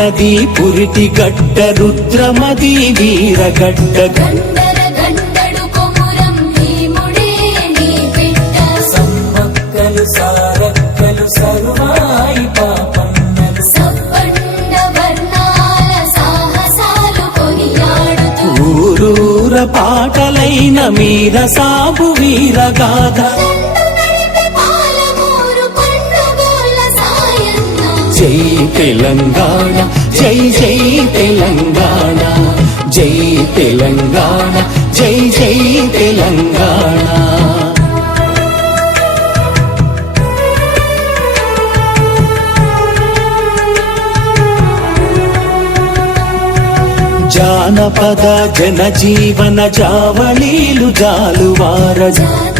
కోతనది పురిటి గడ్డ రుద్రమది బిడ్డ. సమ్మక్కలు సారక్కలు సరువాయి పాపన్నలు. సబ్బండ వర్ణాల సాహసాలు కొనియాడుతూ. ఊరూర పాటలైన మీర సాబు వీరగాథ. తెలంగాణ. జై జై తెలంగాణ. జై తెలంగాణ. జై జై తెలంగాణ. జానపద జనజీవన జావళీలు జాలువార జాతిని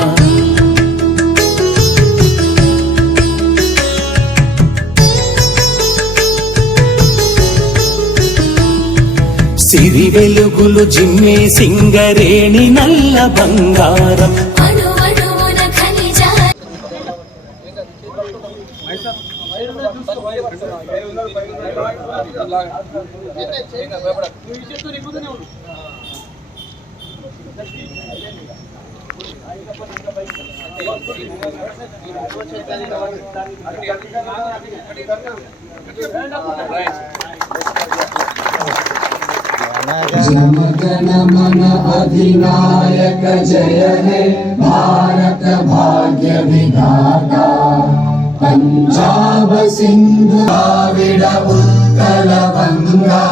సిరి వెలుగులు జిమ్మే సింగరేణి నల్ల బంగారం. नम गणमन अधिनायक जय हे भारत भाग्य विधाता पञ्जाब सिन्धु द्राविड उत्कल गङ्गा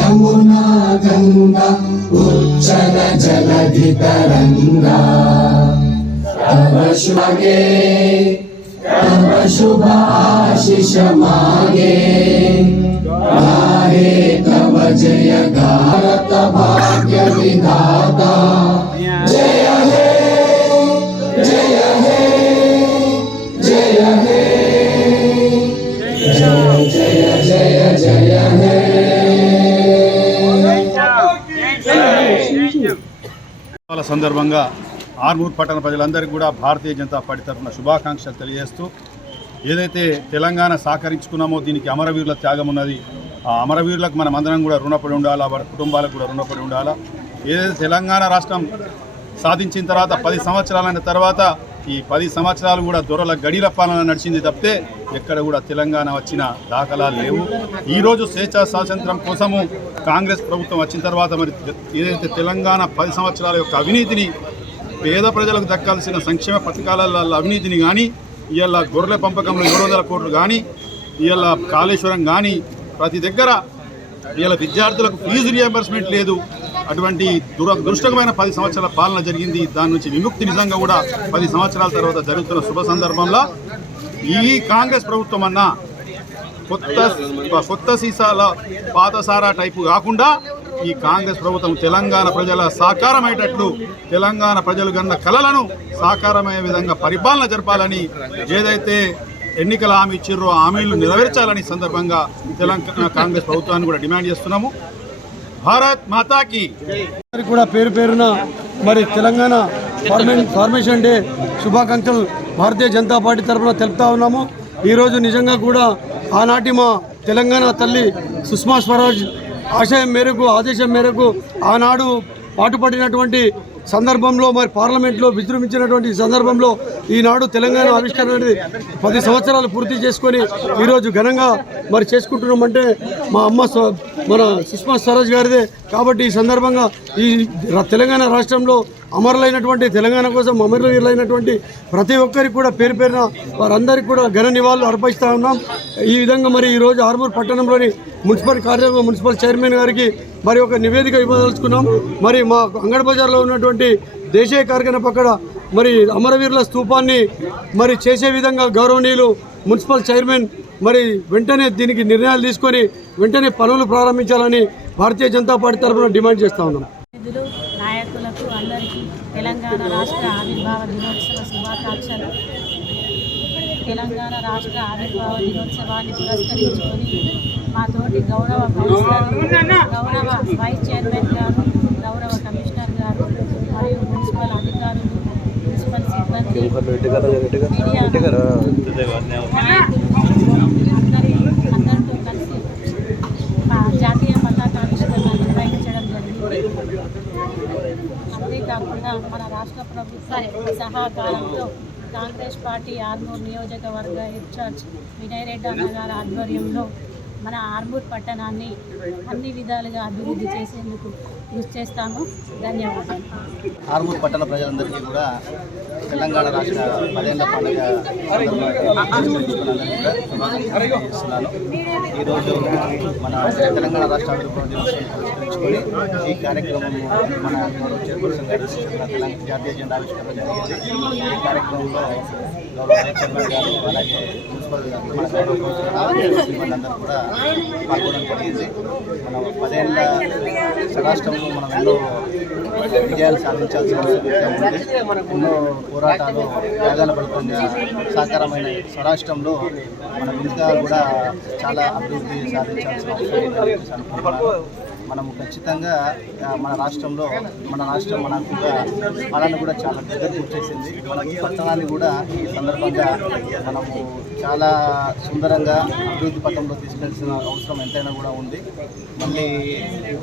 यमुना गङ्गा उच्चल जलधि तरङ्गा तव शुभगे तव शुभ आशीष मागे गाहे तव जय भारत भाग्य विधाता जय हे जय हे जय हे जय जय जय जय हे ఉత్సవాల సందర్భంగా ఆర్మూర్ పట్టణ ప్రజలందరికీ కూడా భారతీయ జనతా పార్టీ తరఫున శుభాకాంక్షలు తెలియజేస్తూ ఏదైతే తెలంగాణ సహకరించుకున్నామో దీనికి అమరవీరుల త్యాగం ఉన్నది ఆ అమరవీరులకు మనం అందరం కూడా రుణపడి ఉండాలా వారి కుటుంబాలకు కూడా రుణపడి ఉండాలా? ఏదైతే తెలంగాణ రాష్ట్రం సాధించిన తర్వాత పది సంవత్సరాలైన తర్వాత ఈ పది సంవత్సరాలు కూడా దొరల గడిల పాలన నడిచింది తప్పితే ఎక్కడ కూడా తెలంగాణ వచ్చిన దాఖలాలు లేవు. ఈరోజు స్వేచ్ఛా స్వాతంత్రం కోసము కాంగ్రెస్ ప్రభుత్వం వచ్చిన తర్వాత మరి ఏదైతే తెలంగాణ పది సంవత్సరాల యొక్క అవినీతిని పేద ప్రజలకు దక్కాల్సిన సంక్షేమ పథకాలలో అవినీతిని కానీ ఇవాళ గొర్రెల పంపకంలో ఏడు వందల కోట్లు కానీ ఇవాళ కాళేశ్వరం కానీ ప్రతి దగ్గర ఇవాళ విద్యార్థులకు ఫీజు రియంబర్స్మెంట్ లేదు. అటువంటి దురదృష్టకమైన పది సంవత్సరాల పాలన జరిగింది. దాని నుంచి విముక్తి నిజంగా కూడా పది సంవత్సరాల తర్వాత జరుగుతున్న శుభ సందర్భంలో ఈ కాంగ్రెస్ ప్రభుత్వం అన్న కొత్త కొత్త సీసాల పాత సారా టైపు కాకుండా ఈ కాంగ్రెస్ ప్రభుత్వం తెలంగాణ ప్రజల సాకారమయ్యేటట్లు తెలంగాణ ప్రజలు గన్న కలలను సాకారమయ్యే విధంగా పరిపాలన జరపాలని ఏదైతే ఎన్నికల హామీ ఇచ్చిర్రో హామీలు నెరవేర్చాలని సందర్భంగా తెలంగాణ కాంగ్రెస్ ప్రభుత్వాన్ని కూడా డిమాండ్ చేస్తున్నాము. భారత్ మాతాకి. కూడా పేరు పేరున మరి తెలంగాణ ఫార్మే ఫార్మేషన్ డే శుభాకాంక్షలు భారతీయ జనతా పార్టీ తరఫున తెలుపుతా ఉన్నాము. ఈరోజు నిజంగా కూడా ఆనాటి మా తెలంగాణ తల్లి సుష్మా స్వరాజ్ ఆశయం మేరకు ఆదేశం మేరకు ఆనాడు పాటుపడినటువంటి సందర్భంలో మరి పార్లమెంట్లో విజృంభించినటువంటి సందర్భంలో ఈనాడు తెలంగాణ ఆవిష్కరణ అనేది పది సంవత్సరాలు పూర్తి చేసుకొని ఈరోజు ఘనంగా మరి చేసుకుంటున్నామంటే మా అమ్మ మన సుష్మా స్వరాజ్ గారిదే. కాబట్టి ఈ సందర్భంగా ఈ తెలంగాణ రాష్ట్రంలో అమరులైనటువంటి తెలంగాణ కోసం అమరులైనటువంటి ప్రతి ఒక్కరికి కూడా పేరు పేరున వారందరికీ కూడా ఘన నివాళులు అర్పిస్తూ ఉన్నాం. ఈ విధంగా మరి ఈరోజు ఆర్మూర్ పట్టణంలోని మున్సిపల్ కార్యాలయం మున్సిపల్ చైర్మన్ గారికి మరి ఒక నివేదిక ఇవ్వదలుచుకున్నాం. మరి మా అంగడి బజార్లో ఉన్నటువంటి దేశీయ కార్ఖాన పక్కన మరి అమరవీరుల స్థూపాన్ని మరి చేసే విధంగా గౌరవనీయులు మున్సిపల్ చైర్మన్ మరి వెంటనే దీనికి నిర్ణయాలు తీసుకొని వెంటనే పనులు ప్రారంభించాలని భారతీయ జనతా పార్టీ తరఫున డిమాండ్ చేస్తా ఉన్నాం. నాయకులకు అందరికీ తెలంగాణ రాష్ట్ర ఆవిర్భావ దినోత్సవ శుభాకాంక్షలు. తెలంగాణ రాష్ట్ర ఆవిర్భావ దినోత్సవాన్ని పురస్కరించుకొని మా తోటి గౌరవ కౌన్సిలర్ గౌరవ వైస్ చైర్మన్ గారు గౌరవ కమిషనర్ గారు మరియు మున్సిపల్ అధికారులు మున్సిపల్ సిబ్బంది అందరితో కలిసి జాతీయ పతాకావిష్కరణ నిర్వహించడం జరిగింది. అంతేకాకుండా మన రాష్ట్ర ప్రభుత్వం సహకారంతో కాంగ్రెస్ పార్టీ ఆర్మూర్ నియోజకవర్గ ఇన్ఛార్జ్ వినయ్ రెడ్డి అన్నగారి ఆధ్వర్యంలో మన ఆర్మూర్ పట్టణాన్ని అన్ని విధాలుగా అభివృద్ధి చేసేందుకు కృషి చేస్తాము. ధన్యవాదాలు. ఆర్మూర్ పట్టణ ప్రజలందరికీ కూడా తెలంగాణ రాష్ట్ర పదేళ్ళ పండుగ సందర్భంగా శుభాకాంక్షలు ఈరోజు మన తెలంగాణ రాష్ట్ర అభివృద్ధి పురస్కరించుకొని ఈ కార్యక్రమం మన చైర్పర్సన్ గారు తెలంగాణ జాతీయ జెండా ఆవిష్కరణ జరిగింది. ఈ కార్యక్రమంలో గౌరవ చైర్మన్ గారు అలాగే మున్సిపల్ మన గౌరవ సిబ్బంది కూడా పాల్గొనడం జరిగింది. పదేళ్ళ స్వరాష్ట్రంలో మనం ఎన్నో విజయాలు సాధించాల్సిన ఉంది. ఎన్నో పోరాటాలు త్యాగాల పడుతుంది సాకారమైన స్వరాష్ట్రంలో మన ముందుగా కూడా చాలా అభివృద్ధి సాధించాల్సిన అవసరం మనము ఖచ్చితంగా మన రాష్ట్రంలో మన రాష్ట్రం మన హక్కుగా పాలన కూడా చాలా దగ్గర చేసింది మన ఈ పట్టణాన్ని కూడా ఈ సందర్భంగా మనము చాలా సుందరంగా అభివృద్ధి పథంలో తీసుకెళ్ళాల్సిన అవసరం ఎంతైనా కూడా ఉంది. మళ్ళీ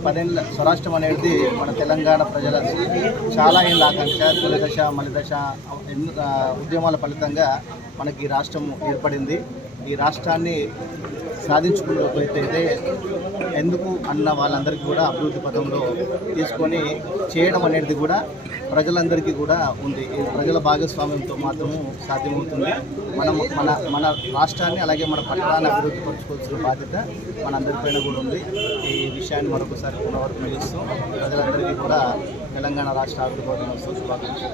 పదేళ్ళ స్వరాష్ట్రం అనేది మన తెలంగాణ ప్రజల చాలా ఏళ్ళ ఆకాంక్ష తొలి దశ ఎన్నో ఉద్యమాల ఫలితంగా మనకి ఈ రాష్ట్రం ఏర్పడింది. ఈ రాష్ట్రాన్ని సాధించుకున్నట్లయితే ఎందుకు అన్న వాళ్ళందరికీ కూడా అభివృద్ధి పథంలో తీసుకొని చేయడం అనేది కూడా ప్రజలందరికీ కూడా ఉంది. ఈ ప్రజల భాగస్వామ్యంతో మాత్రము సాధ్యమవుతుంది. మనం మన మన రాష్ట్రాన్ని అలాగే మన పట్టణాన్ని అభివృద్ధి పరచుకోవాల్సిన బాధ్యత మనందరిపైన కూడా ఉంది. ఈ విషయాన్ని మరొకసారి పునరావృతం చేస్తూ ప్రజలందరికీ కూడా తెలంగాణ రాష్ట్ర అభివృద్ధి శుభాకాంక్షలు.